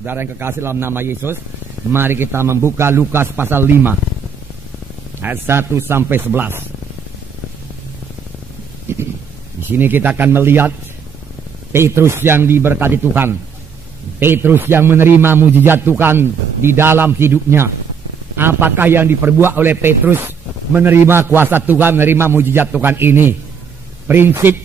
Saudara yang kekasih dalam nama Yesus, mari kita membuka Lukas pasal 5 ayat 1 sampai 11. Di sini kita akan melihat Petrus yang diberkati Tuhan, Petrus yang menerima mujizat Tuhan di dalam hidupnya. Apakah yang diperbuat oleh Petrus menerima kuasa Tuhan, menerima mujizat Tuhan ini? Prinsip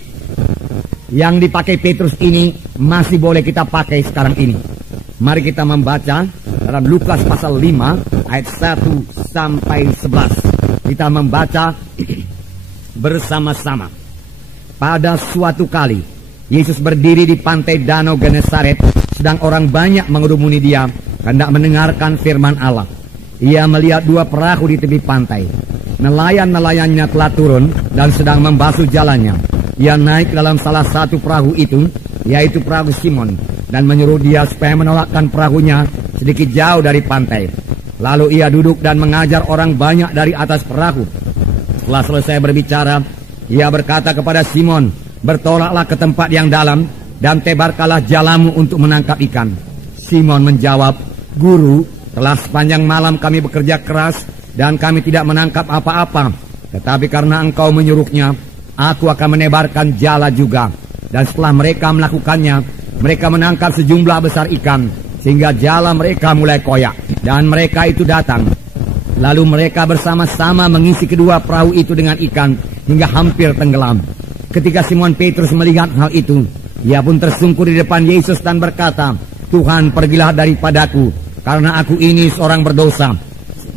yang dipakai Petrus ini masih boleh kita pakai sekarang ini. Mari kita membaca dalam Lukas pasal 5 ayat 1 sampai 11. Kita membaca bersama-sama. Pada suatu kali Yesus berdiri di pantai Danau Genesaret, sedang orang banyak mengerumuni dia hendak mendengarkan firman Allah. Ia melihat dua perahu di tepi pantai. Nelayan-nelayannya telah turun dan sedang membasuh jalannya. Ia naik dalam salah satu perahu itu, yaitu perahu Simon, dan menyuruh dia supaya menolakkan perahunya sedikit jauh dari pantai. Lalu ia duduk dan mengajar orang banyak dari atas perahu. Setelah selesai berbicara, ia berkata kepada Simon, "Bertolaklah ke tempat yang dalam dan tebarkanlah jalamu untuk menangkap ikan." Simon menjawab, "Guru, telah sepanjang malam kami bekerja keras dan kami tidak menangkap apa-apa. Tetapi karena engkau menyuruhnya, aku akan menebarkan jala juga." Dan setelah mereka melakukannya, mereka menangkap sejumlah besar ikan, sehingga jala mereka mulai koyak. Dan mereka itu datang. Lalu mereka bersama-sama mengisi kedua perahu itu dengan ikan, hingga hampir tenggelam. Ketika Simon Petrus melihat hal itu, ia pun tersungkur di depan Yesus dan berkata, "Tuhan, pergilah daripadaku, karena aku ini seorang berdosa."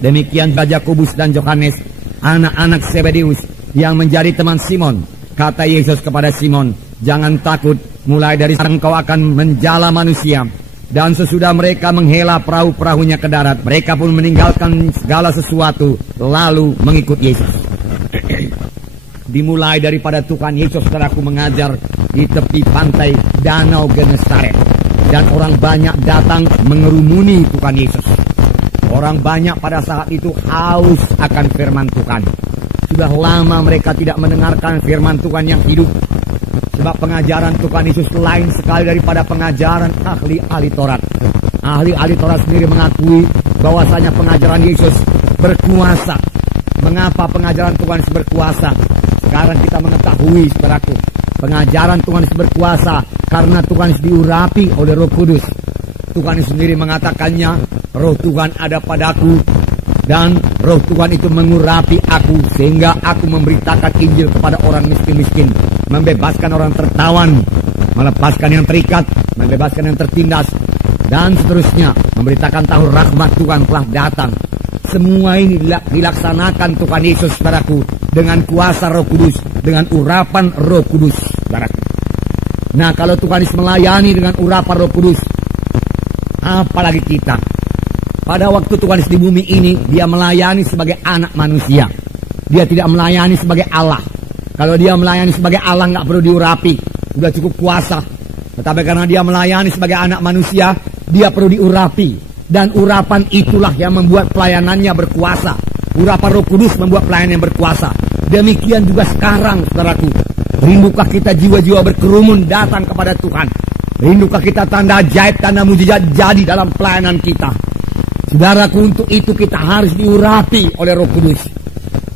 Demikian juga Yakobus dan Yohanes, anak-anak Zebedeus, yang menjadi teman Simon. Kata Yesus kepada Simon, "Jangan takut, mulai dari sekarang kau akan menjala manusia." Dan sesudah mereka menghela perahu-perahunya ke darat, mereka pun meninggalkan segala sesuatu, lalu mengikut Yesus. Dimulai daripada Tuhan Yesus, saudaraku, mengajar di tepi pantai Danau Genesaret. Dan orang banyak datang mengerumuni Tuhan Yesus. Orang banyak pada saat itu haus akan firman Tuhan. Sudah lama mereka tidak mendengarkan firman Tuhan yang hidup. Sebab pengajaran Tuhan Yesus lain sekali daripada pengajaran ahli-ahli Taurat. Ahli-ahli Taurat sendiri mengakui bahwasanya pengajaran Yesus berkuasa. Mengapa pengajaran Tuhan Yesus berkuasa? Sekarang kita mengetahui, saudaraku, pengajaran Tuhan Yesus berkuasa karena Tuhan Yesus diurapi oleh Roh Kudus. Tuhan Yesus sendiri mengatakannya, "Roh Tuhan ada padaku, dan Roh Tuhan itu mengurapi aku, sehingga aku memberitakan Injil kepada orang miskin-miskin, membebaskan orang tertawan, melepaskan yang terikat, membebaskan yang tertindas, dan seterusnya, memberitakan tahu rahmat Tuhan telah datang." Semua ini dilaksanakan Tuhan Yesus, saudaraku, dengan kuasa Roh Kudus, dengan urapan Roh Kudus, saudaraku. Nah, kalau Tuhan Yesus melayani dengan urapan Roh Kudus, apalagi kita. Pada waktu Tuhan Yesus di bumi ini, dia melayani sebagai anak manusia. Dia tidak melayani sebagai Allah. Kalau dia melayani sebagai Allah, nggak perlu diurapi, sudah cukup kuasa. Tetapi karena dia melayani sebagai anak manusia, dia perlu diurapi. Dan urapan itulah yang membuat pelayanannya berkuasa. Urapan Roh Kudus membuat pelayanan yang berkuasa. Demikian juga sekarang, saudaraku. Rindukah kita jiwa-jiwa berkerumun datang kepada Tuhan? Rindukah kita tanda ajaib, tanda mujizat jadi dalam pelayanan kita? Saudaraku, untuk itu kita harus diurapi oleh Roh Kudus.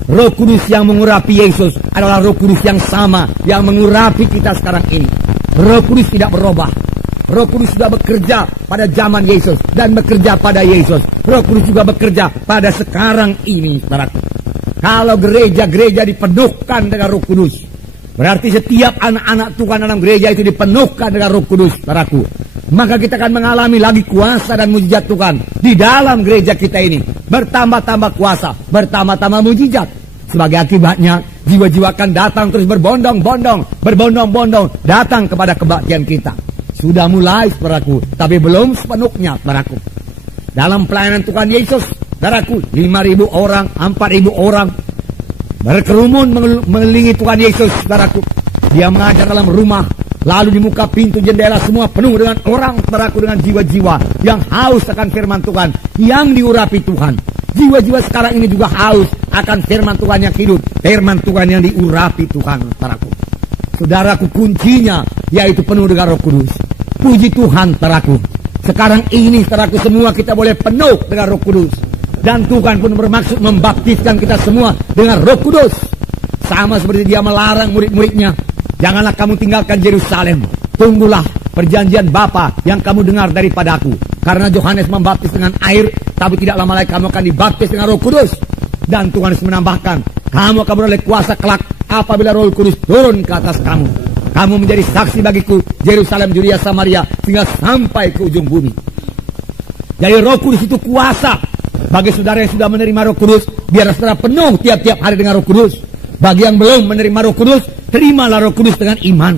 Roh Kudus yang mengurapi Yesus adalah Roh Kudus yang sama yang mengurapi kita sekarang ini. Roh Kudus tidak berubah. Roh Kudus sudah bekerja pada zaman Yesus dan bekerja pada Yesus. Roh Kudus juga bekerja pada sekarang ini, saudaraku. Kalau gereja-gereja dipenuhkan dengan Roh Kudus, berarti setiap anak-anak Tuhan dalam gereja itu dipenuhkan dengan Roh Kudus, saudaraku. Maka kita akan mengalami lagi kuasa dan mujizat Tuhan di dalam gereja kita ini. Bertambah-tambah kuasa, bertambah-tambah mujizat. Sebagai akibatnya, jiwa-jiwa akan datang terus berbondong-bondong datang kepada kebaktian kita. Sudah mulai, saudaraku, tapi belum sepenuhnya, saudaraku. Dalam pelayanan Tuhan Yesus, saudaraku, 5.000 orang, 4.000 orang berkerumun mengelilingi Tuhan Yesus, saudaraku. Dia mengajar dalam rumah, lalu di muka pintu jendela semua penuh dengan orang, saudaraku, dengan jiwa-jiwa yang haus akan firman Tuhan, yang diurapi Tuhan. Jiwa-jiwa sekarang ini juga haus akan firman Tuhan yang hidup, firman Tuhan yang diurapi Tuhan, saudaraku. Saudaraku, kuncinya yaitu penuh dengan Roh Kudus. Puji Tuhan, saudaraku. Sekarang ini saudaraku semua kita boleh penuh dengan Roh Kudus. Dan Tuhan pun bermaksud membaptiskan kita semua dengan Roh Kudus. Sama seperti dia melarang murid-muridnya, janganlah kamu tinggalkan Yerusalem. Tunggulah perjanjian Bapa yang kamu dengar daripadaku. Karena Yohanes membaptis dengan air, tapi tidak lama lagi kamu akan dibaptis dengan Roh Kudus. Dan Tuhan menambahkan, kamu akan beroleh kuasa kelak apabila Roh Kudus turun ke atas kamu. Kamu menjadi saksi bagiku, Yerusalem, Yudea, Samaria, hingga sampai ke ujung bumi. Jadi Roh Kudus itu kuasa. Bagi saudara yang sudah menerima Roh Kudus, biar saudara penuh tiap-tiap hari dengan Roh Kudus. Bagi yang belum menerima Roh Kudus, terimalah Roh Kudus dengan iman.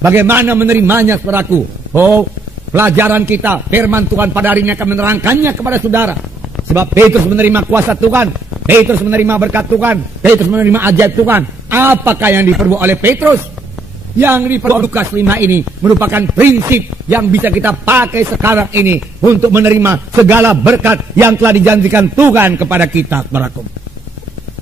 Bagaimana menerimanya, saudaraku? Oh, pelajaran kita, firman Tuhan pada hari ini akan menerangkannya kepada saudara. Sebab Petrus menerima kuasa Tuhan, Petrus menerima berkat Tuhan, Petrus menerima ajaib Tuhan. Apakah yang diperbuat oleh Petrus? Yang diperbuat Lukas 5 ini merupakan prinsip yang bisa kita pakai sekarang ini untuk menerima segala berkat yang telah dijanjikan Tuhan kepada kita, saudaraku.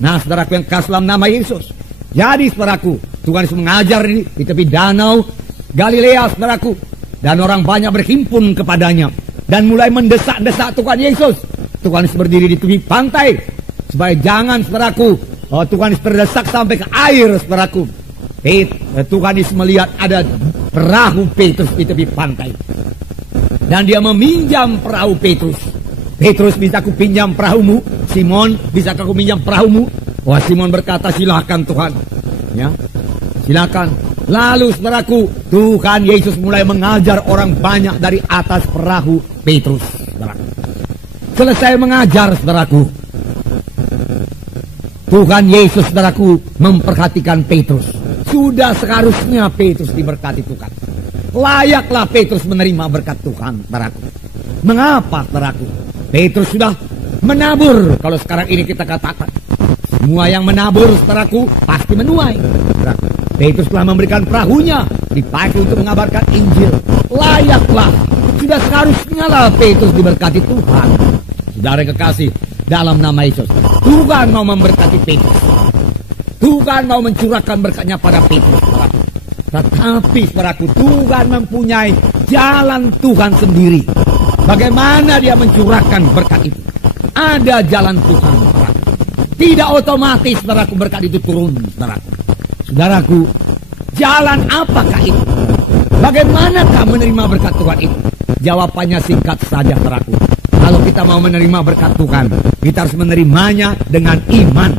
Nah, saudaraku yang kasih dalam nama Yesus. Jadi, saudaraku, Tuhan Yesus mengajar di tepi danau Galilea, saudaraku. Dan orang banyak berhimpun kepadanya dan mulai mendesak-desak Tuhan Yesus. Tuhan Yesus berdiri di tepi pantai supaya jangan, saudaraku, Tuhan Yesus terdesak sampai ke air, saudaraku. Tuhan Yesus melihat ada perahu Petrus di tepi pantai. Dan dia meminjam perahu Petrus. Petrus, bisa aku pinjam perahumu? Simon, bisa aku pinjam perahumu? Wah, Simon berkata, silakan Tuhan. Ya, silakan. Lalu, saudaraku, Tuhan Yesus mulai mengajar orang banyak dari atas perahu Petrus, saudaraku. Selesai mengajar, saudaraku, Tuhan Yesus, saudaraku, memperhatikan Petrus. Sudah seharusnya Petrus diberkati Tuhan. Layaklah Petrus menerima berkat Tuhan, saudaraku. Mengapa, saudaraku? Petrus sudah menabur. Kalau sekarang ini kita katakan, semua yang menabur, saudaraku, pasti menuai. Saudaraku, Petrus telah memberikan perahunya dipakai untuk mengabarkan Injil. Layaklah, sudah seharusnya lah Petrus diberkati Tuhan. Saudara kekasih, dalam nama Yesus, Tuhan mau memberkati Petrus. Tuhan mau mencurahkan berkatnya pada Petrus. Tetapi, saudaraku, Tuhan mempunyai jalan Tuhan sendiri. Bagaimana dia mencurahkan berkat itu? Ada jalan Tuhan, saudaraku. Tidak otomatis, saudaraku, berkat itu turun, saudaraku. Saudaraku, jalan apakah itu? Bagaimanakah menerima berkat Tuhan itu? Jawabannya singkat saja, saudaraku. Kalau kita mau menerima berkat Tuhan, kita harus menerimanya dengan iman.